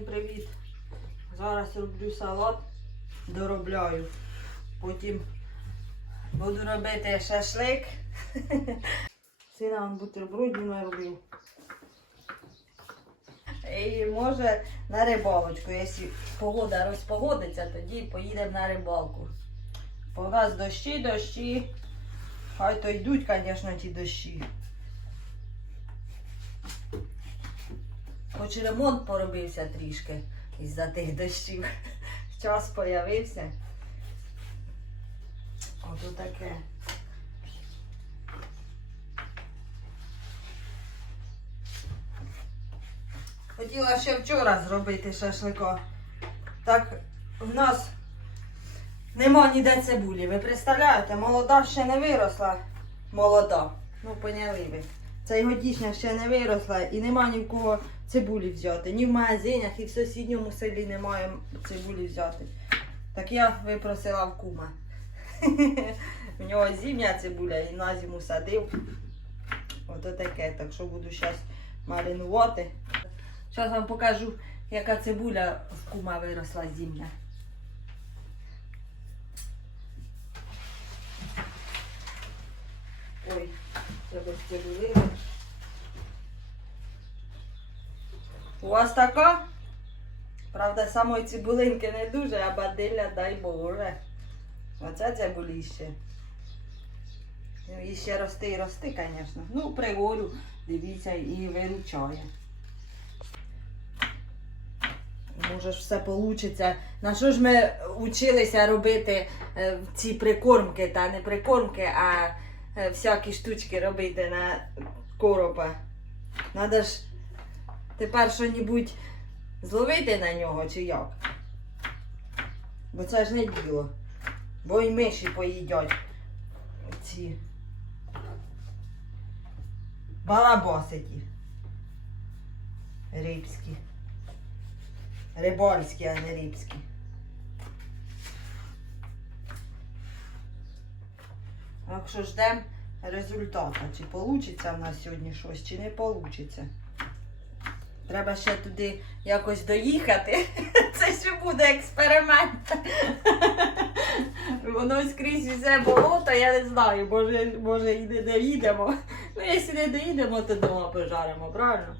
Всім привіт! Зараз роблю салат, доробляю. Потім буду робити шашлик. Сина он бутербродів наробив. І може на рибалочку. Якщо погода розпогодиться, тоді поїдемо на рибалку. У нас дощі, дощі. Хай то йдуть, звісно, ті дощі. Хоч ремонт поробився трішки із-за тих дощів. Час появився. Ото таке. Хотіла ще вчора зробити шашлика. Так в нас нема ніде цибулі. Ви представляєте, молода ще не виросла. Молода. Ну, поняли ви. Цей годішня ще не виросла і нема ні в кого цибулі взяти. Ні в магазинах, і в сусідньому селі немає цибулі взяти. Так я випросила в кума. В нього зимня цибуля і на зиму садив. Ото таке. Так що буду зараз маринувати. Зараз вам покажу, яка цибуля в кума виросла зимня. Ой, треба з У вас така? Правда, самої цибулинки не дуже, а бадилля, дай Боже. Оце цибуліще. Ну, І ще рости і рости, звісно. Ну, пригорю, дивіться, і виручає. Може ж все вийде. На що ж ми вчилися робити е, ці прикормки, та не прикормки, а е, всякі штучки робити на коропа. Надо ж тепер що-небудь зловити на нього чи як? Бо це ж не діло. Бо і миші поїдять ці балабосики. Рибські. Рибольські, а не рибські. Так що ждемо результату. Чи вийде в нас сьогодні щось, чи не вийде. Треба ще туди якось доїхати. Це ще буде експеримент. Воно скрізь усе болото, я не знаю, може, може і не доїдемо. Ну, якщо не доїдемо, то дома пожаримо, правильно?